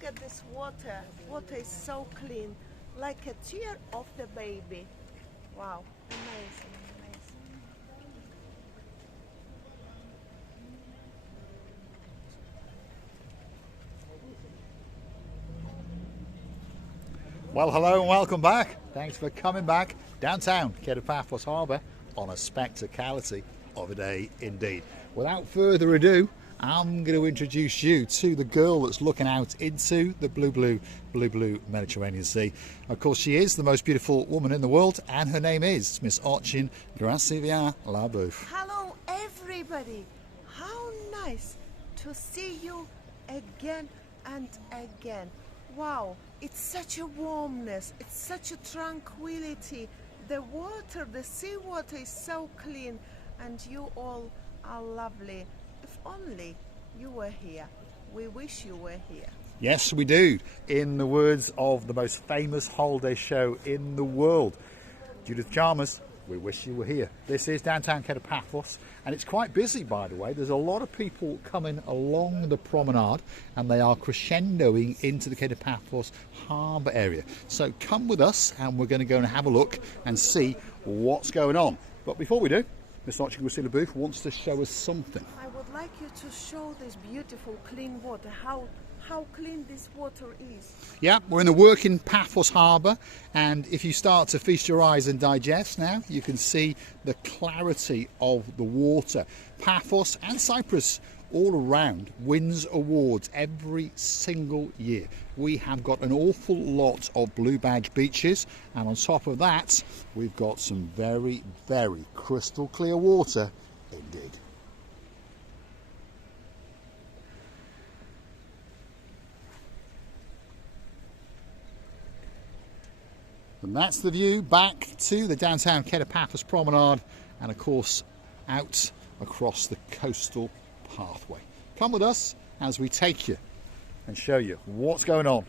look at this water. Water is so clean, like a tear of the baby. Wow, amazing, amazing. Well, hello and welcome back. Thanks for coming back downtown Paphos Harbour on a spectacality of a day indeed. Without further ado, I'm going to introduce you to the girl that's looking out into the blue Mediterranean Sea. Of course, she is the most beautiful woman in the world, and her name is Miss Ochin Gracivia Labouf. Hello, everybody. How nice to see you again and again. Wow, it's such a warmness, it's such a tranquility. The water, the seawater is so clean, and you all are lovely. If only you were here. We wish you were here. Yes, we do. In the words of the most famous holiday show in the world, Judith Chalmers, we wish you were here. This is downtown Paphos, and it's quite busy, by the way. There's a lot of people coming along the promenade, and they are crescendoing into the Paphos Harbour area. So come with us, and we're going to go and have a look and see what's going on. But before we do, Miss Ochin Gracivia Labouf wants to show us something. I would like you to show this beautiful clean water, how clean this water is. Yeah, we're in the working Paphos Harbour, and if you start to feast your eyes and digest now, you can see the clarity of the water. Paphos and Cyprus all around wins awards every single year. We have got an awful lot of blue badge beaches, and on top of that we've got some very, very crystal clear water indeed. And that's the view back to the downtown Paphos promenade, and of course out across the coastal pathway. Come with us as we take you and show you what's going on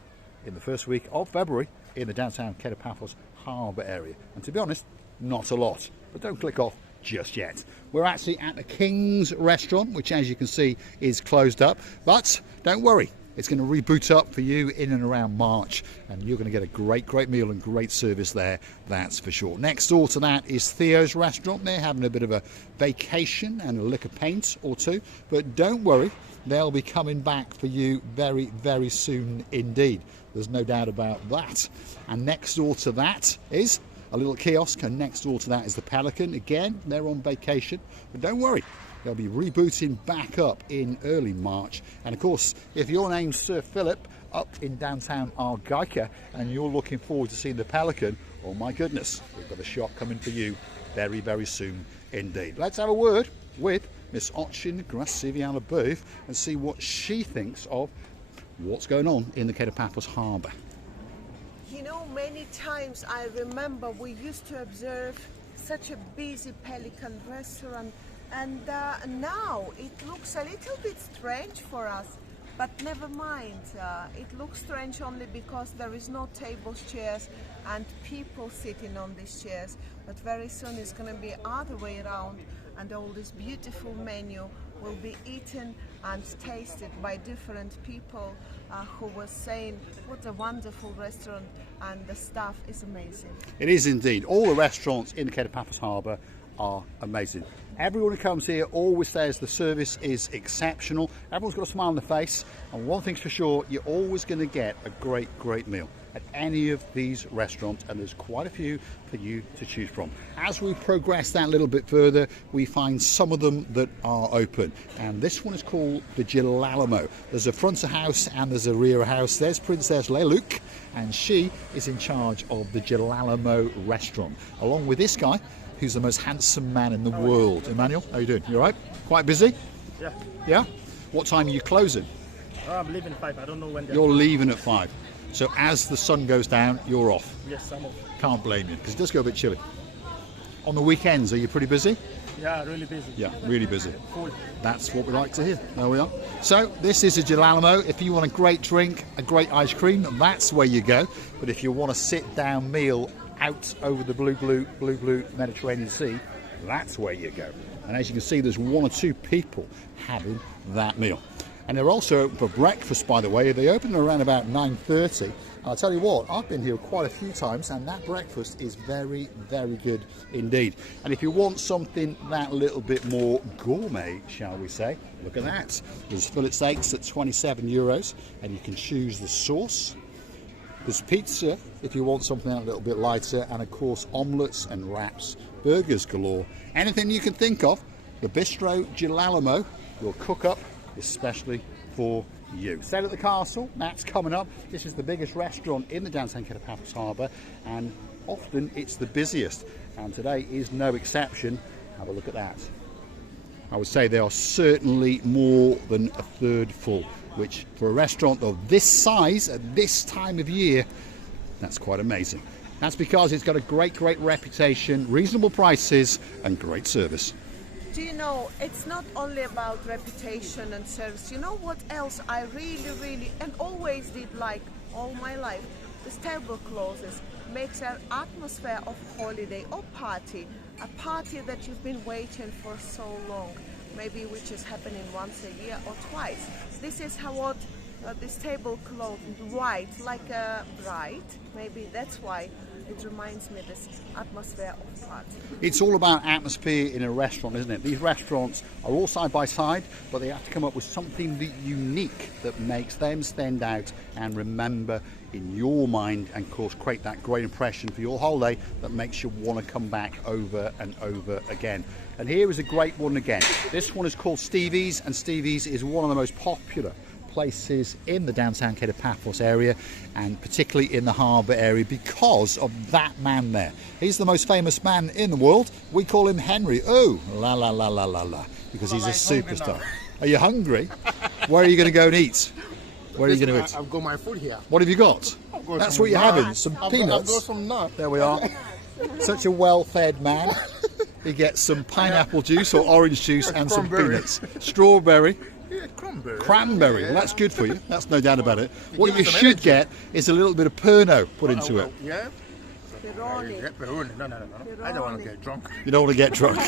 in the first week of February in the downtown Paphos Harbour area. And to be honest, not a lot, but don't click off just yet. We're actually at the King's restaurant, which as you can see is closed up, but don't worry, it's going to reboot up for you in and around March, and you're going to get a great meal and great service there, that's for sure. Next door to that is Theo's restaurant. They're having a bit of a vacation and a lick of paint or two, but don't worry, they'll be coming back for you very soon indeed. There's no doubt about that. And next door to that is a little kiosk, and next door to that is the Pelican. Again, they're on vacation, but don't worry, they'll be rebooting back up in early March. And of course, if your name's Sir Philip up in downtown Argyca and you're looking forward to seeing the Pelican, oh my goodness, we've got a shot coming for you very soon indeed. Let's have a word with Miss Ochin Gracivia Labouf and see what she thinks of what's going on in the Paphos Harbour. You know, many times I remember we used to observe such a busy Pelican restaurant, and now it looks a little bit strange for us, but never mind. It looks strange only because there is no tables, chairs and people sitting on these chairs, but very soon it's going to be other way around, and all this beautiful menu will be eaten and tasted by different people who were saying what a wonderful restaurant, and the staff is amazing. It is indeed. All the restaurants in the Paphos Harbour are amazing. Everyone who comes here always says the service is exceptional. Everyone's got a smile on their face, and one thing's for sure, you're always going to get a great meal at any of these restaurants, and there's quite a few for you to choose from. As we progress that a little bit further, we find some of them that are open, and this one is called the Gilalamo. There's a front of house and there's a rear house. There's Princess Leluc, and she is in charge of the Gilalamo restaurant, along with this guy who's the most handsome man in the world. Emmanuel, how are you doing? You all right? Quite busy? Yeah. Yeah? What time are you closing? I'm leaving at 5. I don't know when. You're leaving at 5. So as the sun goes down, you're off? Yes, I'm off. Can't blame you, because it does go a bit chilly. On the weekends, are you pretty busy? Yeah, really busy. Yeah, really busy. Full. That's what we like to hear. There we are. So this is a Gilalamo. If you want a great drink, a great ice cream, that's where you go. But if you want a sit-down meal out over the blue Mediterranean Sea, that's where you go. And as you can see, there's one or two people having that meal. And they're also open for breakfast, by the way. They open around about 9:30. I'll tell you what, I've been here quite a few times, and that breakfast is very, very good indeed. And if you want something that little bit more gourmet, shall we say, look at that. There's fillet steaks at €27, and you can choose the sauce. There's pizza if you want something a little bit lighter, and of course omelettes and wraps, burgers galore. Anything you can think of, the Bistro Girolamo will cook up especially for you. Stay at the castle, that's coming up. This is the biggest restaurant in the downtown Paphos Harbour, and often it's the busiest, and today is no exception. Have a look at that. I would say they are certainly more than a third full, which for a restaurant of this size at this time of year, that's quite amazing. That's because it's got a great reputation, reasonable prices and great service. Do you know, it's not only about reputation and service. You know what else I really and always did like all my life? This tablecloths makes an atmosphere of holiday or party, a party that you've been waiting for so long, maybe which is happening once a year or twice. This is how what this tablecloth white, like a bride, maybe that's why it reminds me of this atmosphere of party. It's all about atmosphere in a restaurant, isn't it? These restaurants are all side by side, but they have to come up with something unique that makes them stand out and remember in your mind, and of course create that great impression for your holiday that makes you want to come back over and over again. And here is a great one again. This one is called Stevie's, and Stevie's is one of the most popular places in the downtown Paphos area, and particularly in the harbour area, because of that man there. He's the most famous man in the world. We call him Henry. Oh, la la la la la la, because he's a superstar. Are you hungry? Where are you going to go and eat? Where are you going to eat? I've got my food here. What have you got? That's what you're having. Some peanuts. I've got some nuts. There we are. Such a well-fed man. He gets some pineapple juice or orange juice and some peanuts. Strawberry. Yeah, cranberry. Cranberry, well, that's good for you. That's no doubt about it. What you should get is a little bit of Pernod put into it. Yeah? Pironi. No. I don't want to get drunk. You don't want to get drunk.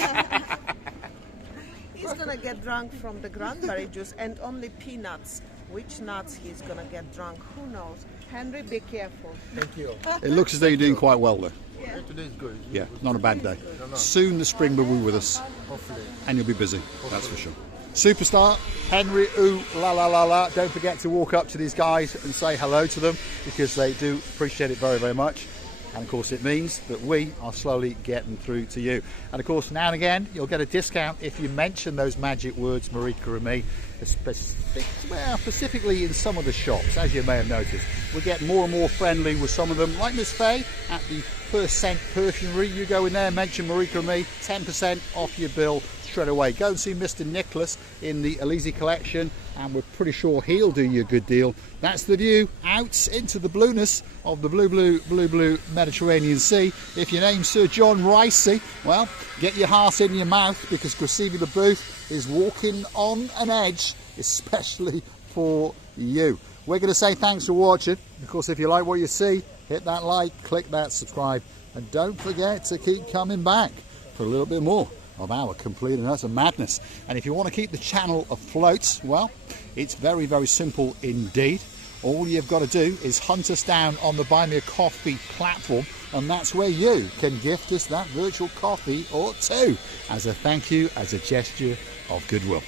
He's gonna get drunk from the cranberry juice and only peanuts. Which nuts he's gonna get drunk, who knows? Henry, be careful. Thank you. It looks as though you're doing quite well though. Yeah. Today's good. Yeah, not a bad day. Soon the spring will be with us, Hopefully. and you'll be busy, that's for sure. Superstar, Henry, ooh, la la la la. Don't forget to walk up to these guys and say hello to them, because they do appreciate it very, very much. And of course it means that we are slowly getting through to you. And of course now and again you'll get a discount if you mention those magic words, Marika and me, specifically in some of the shops, as you may have noticed. We get more and more friendly with some of them, like Miss Faye at the First Scent Perfumery. You go in there, mention Marika and me, 10% off your bill straight away. Go and see Mr. Nicholas in the Elise collection, and we're pretty sure he'll do you a good deal. That's the view out into the blueness of the blue Mediterranean Sea. If your name's Sir John Ricey, well, get your heart in your mouth, because Cressida the Booth is walking on an edge, especially for you. We're going to say thanks for watching. Of course, if you like what you see, hit that like, click that subscribe, and don't forget to keep coming back for a little bit more of our complete and utter madness. And if you want to keep the channel afloat, well, it's very, very simple indeed. All you've got to do is hunt us down on the Buy Me a Coffee platform, and that's where you can gift us that virtual coffee or two as a thank you, as a gesture of goodwill.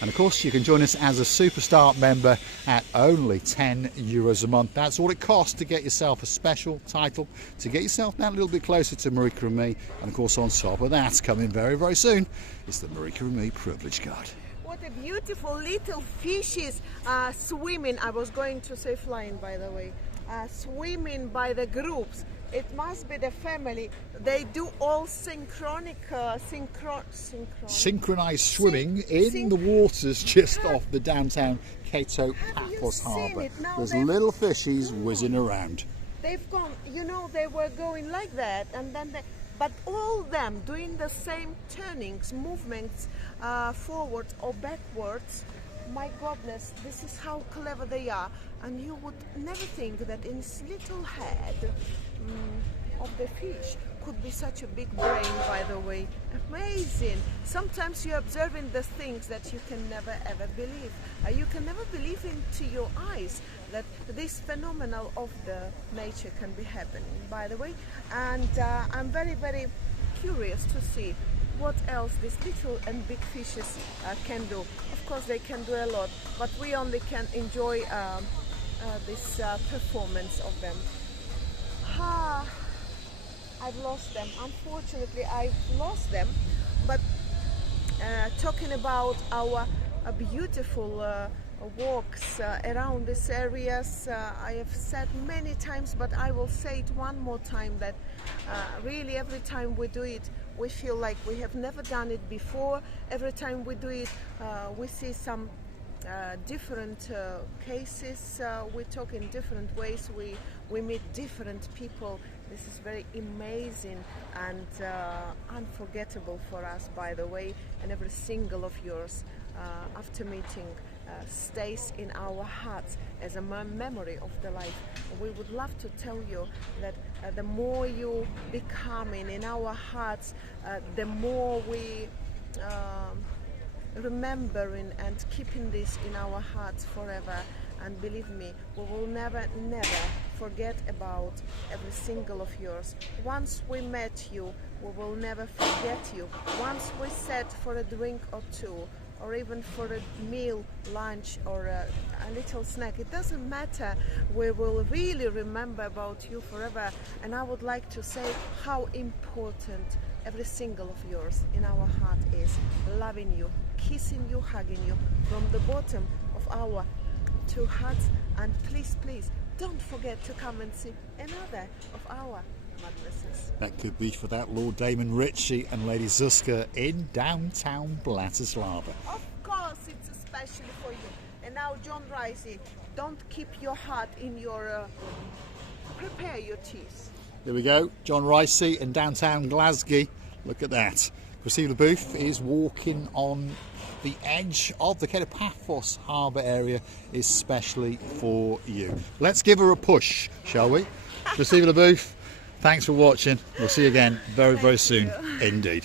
And of course you can join us as a Superstar member at only €10 a month. That's all it costs to get yourself a special title, to get yourself that little bit closer to Marika and me. And of course on top of that, coming very, very soon, is the Marika and me privilege card. What a beautiful little fishes swimming. I was going to say flying, by the way. Swimming by the groups. It must be the family. They do all synchronized swimming in the waters just off the downtown Paphos Harbour. There's little fishies whizzing around. They've gone, you know, they were going like that, and then but all them doing the same turnings, movements, forwards or backwards. My goodness, this is how clever they are. And you would never think that in his little head, of the fish. Could be such a big brain, by the way. Amazing. Sometimes you're observing the things that you can never ever believe. You can never believe into your eyes that this phenomenal of the nature can be happening, by the way. And I'm very, very curious to see what else these little and big fishes can do. Of course, they can do a lot, but we only can enjoy this performance of them. I've lost them. Unfortunately, I've lost them. But talking about our beautiful walks around these areas, I have said many times, but I will say it one more time, that really every time we do it, we feel like we have never done it before. Every time we do it, we see some different cases, we talk in different ways, we meet different people. This is very amazing and unforgettable for us, by the way, and every single of yours after meeting stays in our hearts as a memory of the life. We would love to tell you that the more you becoming in our hearts, the more we remembering and keeping this in our hearts forever. And believe me, we will never forget about every single of yours. Once we met you, we will never forget you. Once we sat for a drink or two, or even for a meal, lunch, or a little snack, it doesn't matter, we will really remember about you forever. And I would like to say how important every single of yours in our heart is. Loving you, kissing you, hugging you from the bottom of our two hearts. And please, please don't forget to come and see another of our madnesses. That could be for that Lord Damon Ritchie and Lady Zuzka in downtown Bratislava. Of course, it's especially for you. And now, John Ricey, don't keep your heart in your prepare your teeth. There we go, John Ricey in downtown Glasgow. Look at that. Christina Booth is walking on the edge of the Paphos Harbour area, especially for you. Let's give her a push, shall we? Christina Booth, thanks for watching. We'll see you again very, very soon indeed.